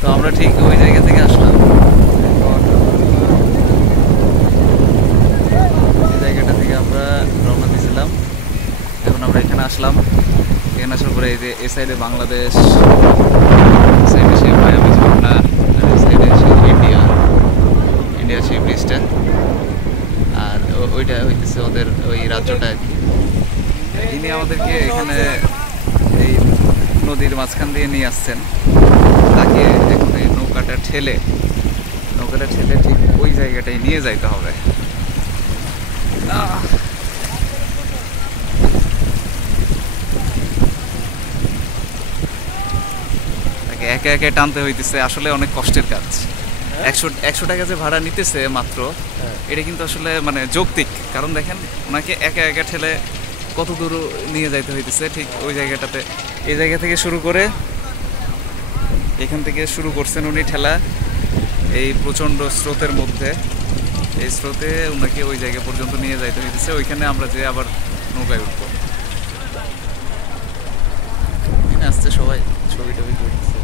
তো আমরা ঠিক ওই জায়গা থেকে আসলাম, এই জায়গাটা থেকে আমরা রওনা দিয়েছিলাম। এখন আমরা এখানে আসলাম, এখানে আসার পরে এই যে এই সাইডে বাংলাদেশ, সাইডে সেই মায়ামি ঝর্ণা, আর এই সাইডে সেই ইন্ডিয়া সেই ব্রিজটা, আর ওইটা হইতেছে ওদের ওই রাজ্যটা আর কি। ইনি আমাদেরকে এখানে এই নদীর মাঝখান দিয়ে নিয়ে আসছেন, তাকে এখন এই নৌকাটা ঠেলে ঠিক ওই জায়গাটায় নিয়ে যাইতে হবে। তাকে একে একে টানতে হইতেছে, আসলে অনেক কষ্টের কাজ। 100 টাকা যে ভাড়া নিতেছে মাত্র, এটা কিন্তু আসলে মানে যৌক্তিক, কারণ দেখেন ওনাকে একা একা ঠেলে কত দূর নিয়ে যাইতে হইতেছে। ঠিক ওই জায়গাটাতে, এই জায়গা থেকে শুরু করে, এখান থেকে শুরু করছেন উনি ঠেলা, এই প্রচণ্ড স্রোতের মধ্যে, এই স্রোতে ওনাকে ওই জায়গা পর্যন্ত নিয়ে যাইতে হইতেছে। ওইখানে আমরা যে আবার নৌকায় উঠবো। আসছে সবাই ছবি টবি তুলতেছে।